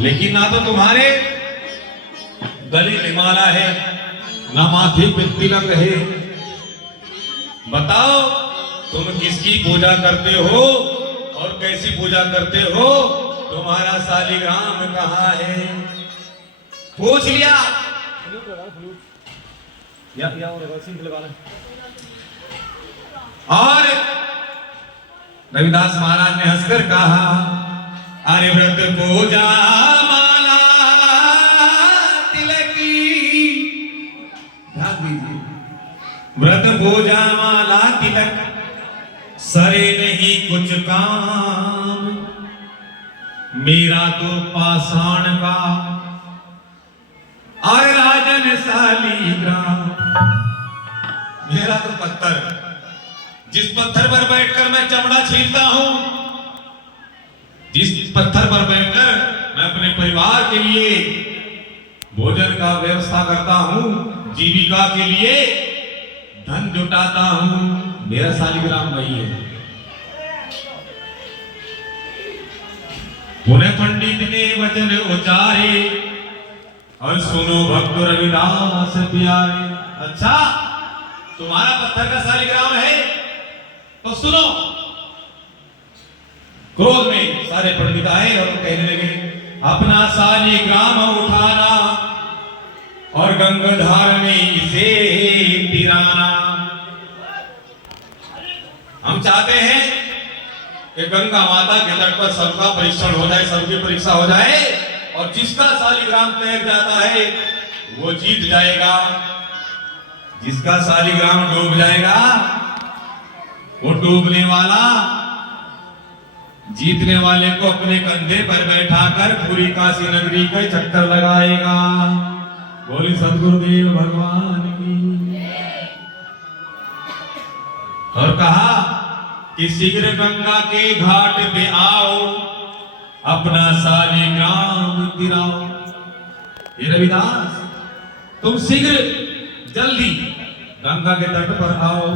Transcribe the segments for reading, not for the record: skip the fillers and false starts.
लेकिन ना तो तुम्हारे गले में माला है, ना माथे पे तिलक है। बताओ तुम किसकी पूजा करते हो और कैसी पूजा करते हो? तुम्हारा शालिग्राम कहाँ है? पूछ लिया। और रविदास महाराज ने हंसकर कहा, अरे व्रत पूजा माला तिलकी, ध्यान दीजिए, व्रत पूजा माला तिलक सरे नहीं कुछ काम, मेरा तो पाषाण का और राजन शालिग्राम। मेरा तो पत्थर, जिस पत्थर पर बैठकर मैं चमड़ा छीलता हूं, जिस पत्थर पर बैठकर मैं अपने परिवार के लिए भोजन का व्यवस्था करता हूं, जीविका के लिए धन जुटाता हूं, मेरा शालिग्राम वही है। पुनः पंडित ने वचन उचारे और सुनो भक्त रविदास प्यारे। अच्छा, तुम्हारा पत्थर का शालिग्राम है तो सुनो। क्रोध में सारे पंडित आए और कहने लगे, अपना शालिग्राम उठाना और गंगाधार में इसे गिराना। हम चाहते हैं कि गंगा माता के तट पर सबका परीक्षण हो जाए, सबकी परीक्षा हो जाए, और जिसका शालिग्राम तैर जाता है वो जीत जाएगा, जिसका शालिग्राम डूब जाएगा वो डूबने वाला जीतने वाले को अपने कंधे पर बैठाकर पूरी काशी नगरी का चक्कर लगाएगा। बोली सदगुरुदेव भगवान की। और कहा कि शीघ्र गंगा के घाट पे आओ, अपना शालिग्राम गिराओ। ये रविदास, तुम शीघ्र जल्दी गंगा के तट पर आओ,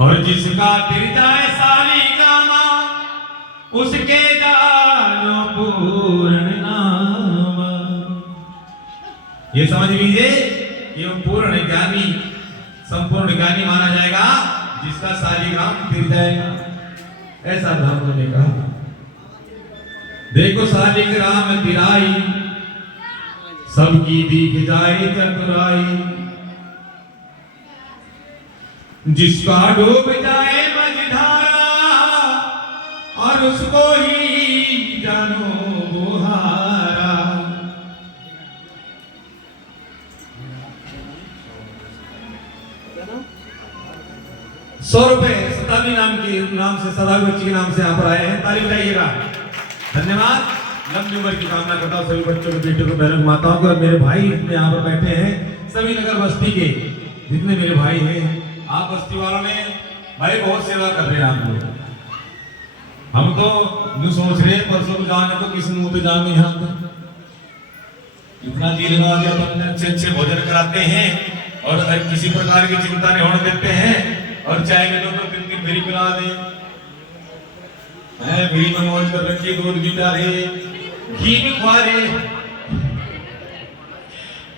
और जिसका तिर जाए शालिग्राम उसके जानो पूर्ण नाम। ये समझ लीजिए, ये पूर्ण ज्ञानी, संपूर्ण ज्ञानी माना जाएगा जिसका शालिग्राम तिर जाएगा, ऐसा धर्म ने कहा। देखो शालिग्राम तिराई, सबकी दिख जाए चतुराई, जिसका डूब जाए मझधारा और उसको ही जानो वो हारा। ₹100 सतावी नाम से सदावी बच्ची के नाम से यहाँ पर आए हैं, ताली बजाइएगा। धन्यवाद। लंबी उम्र की कामना करता हूँ सभी बच्चों को, बेटों को, बहनों, माताओं को, और मेरे भाई यहाँ पर बैठे हैं सभी नगर बस्ती के जितने मेरे भाई हैं। आप बस्ती वालों ने भाई बहुत सेवा कर रहे हैं आप लोग। हम तो यूं सोच रहे हैं परसों को जाने तो किस मुंह पे जाएंगे, यहाँ पर इतना जी लगा दिया तो अपने अच्छे अच्छे भोजन कराते हैं और किसी प्रकार की चिंता नहीं होने देते हैं, और चाय के दो तो 3 फ्री पिला दे, फ्री में मौज कर रखी, दूध भी पिला रहे, घी भी खुआ रहे।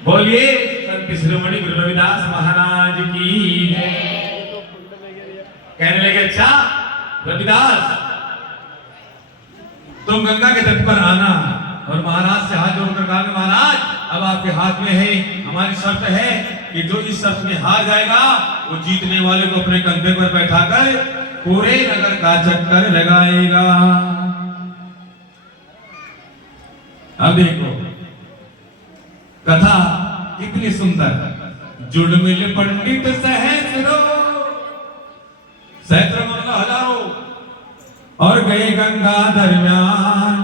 बोलिए संत शिरोमणि गुरु रविदास महाराज की। कहने लगे, अच्छा रविदास तुम गंगा के तट पर आना, और महाराज से हाथ जोड़कर कहा, महाराज अब आपके हाथ में है, हमारी शर्त है कि जो इस शर्त में हार जाएगा वो जीतने वाले को अपने कंधे पर बैठाकर पूरे नगर का चक्कर लगाएगा। अब देखो कथा कितनी सुंदर। जुड़ मिल पंडित सहस्रो, सहस्रो मतलब हजारों, और गए गंगा दरमियान,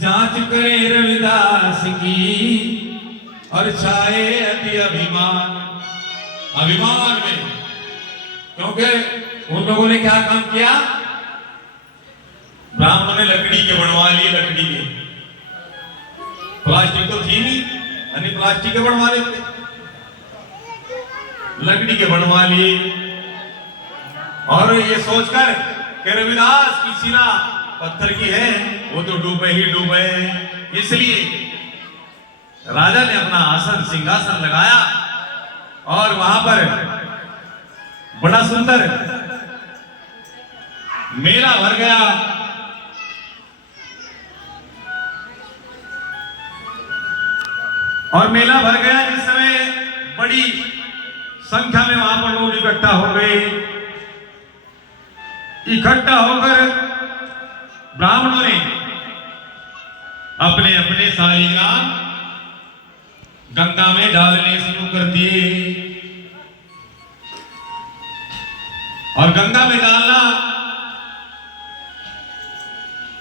जांच करे रविदास की, और छाए अति अभिमान। अभिमान में, क्योंकि उन लोगों ने क्या काम किया, ब्राह्मणों ने लकड़ी के बनवा लिए, लकड़ी के, प्लास्टिक तो थी नहीं, यानी प्लास्टिक के बनवा लेते, लकड़ी के बनवा लिए, और ये सोचकर कि रविदास की शिला पत्थर की है, वो तो डूबे ही डूबे। इसलिए राजा ने अपना आसन सिंहासन लगाया और वहां पर बड़ा सुंदर मेला भर गया। और मेला भर गया जिस समय बड़ी संख्या में वहां पर लोग इकट्ठा हो गए। इकट्ठा होकर ब्राह्मणों ने अपने अपने शालिग्राम गंगा में डालने शुरू कर दिए। और गंगा में डालना,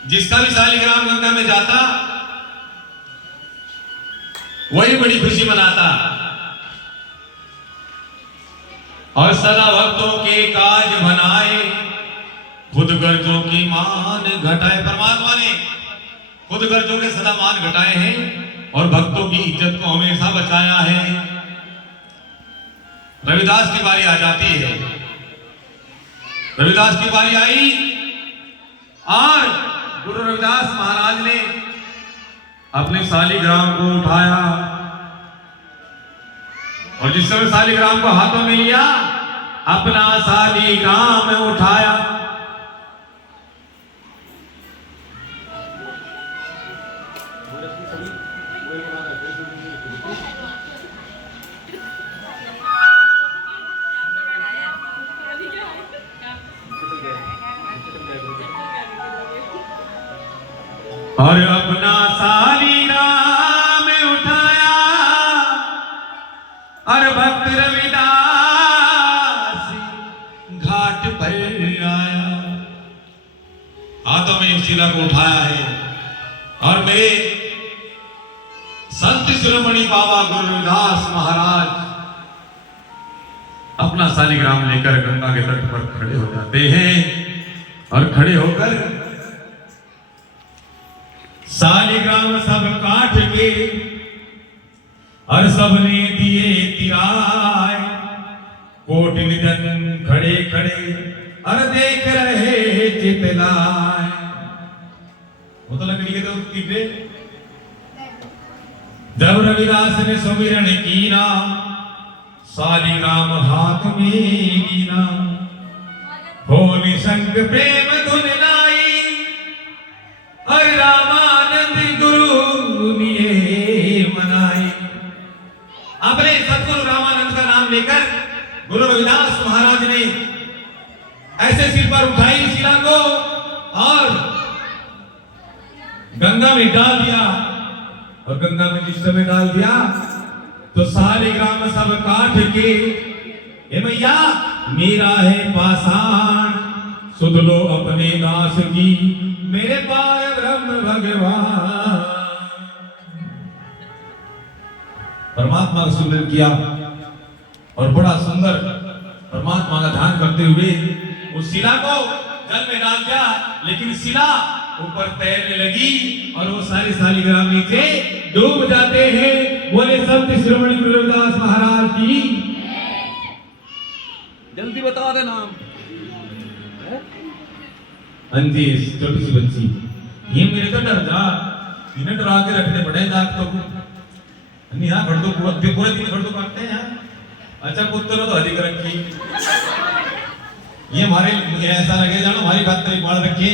जिसका भी शालिग्राम गंगा में जाता वही बड़ी खुशी मनाता। और सदा भक्तों के काज बनाए, खुद गर्जों की मान घटाए। परमात्मा ने खुद गर्जों के सदा मान घटाए हैं और भक्तों की इज्जत को हमेशा बचाया है। रविदास की बारी आ जाती है। रविदास की बारी आई और गुरु रविदास महाराज ने अपने शालिग्राम को उठाया और जिस समय शालिग्राम को हाथों में लिया, अपना शालिग्राम उठाया। और अपना शालिग्राम उठाया और भक्त रविदास घाट पर आया। हाथों में शिला को उठाया है और मेरे संत शिरोमणि बाबा गुरु रविदास महाराज अपना शालिग्राम लेकर गंगा के तट पर खड़े हो जाते हैं। और खड़े होकर शालिग्राम सब काट के और सबने दिए तिराए। कोटि निधन खड़े खड़े और देख रहे चितलाए। वो तो लकड़ी के तो तिबे। जब रविदास ने सुमिरन कीना, शालिग्राम हाथ में लीना। हो निसंग प्रेम धुन लाई, हरि रामानंद गुरु लिए मनाए। अपने सतगुरु रामानंद का नाम लेकर गुरु रविदास महाराज ने ऐसे सिर पर उठाई शिला को और गंगा में डाल दिया। और गंगा में जिस समय डाल दिया तो शालिग्राम सब काट के, हे मैया मेरा है पाषाण, सुध लो अपने दास की, मेरे पार ब्रह्म भगवान। परमात्मा का सुमिरन किया और बड़ा सुंदर परमात्मा का ध्यान करते हुए उस शिला को जल में डाल दिया। लेकिन शिला ऊपर तैरने लगी और वो सारे शालिग्राम नीचे डूब जाते हैं। बोले संत शिरोमणि गुरु रविदास महाराज की। जल्दी बता दे नाम। अंजी छोटी सी बच्ची, ये मेरे तो डर जा, इन्हें डरा के रखने पड़े जाग तो नहीं। हाँ भर दो पूरे दिन भर दो काटते हैं। अच्छा पुत्र तो अधिक रखी, ये हमारे ऐसा लगे जानो हमारी बात तो बाढ़ रखी।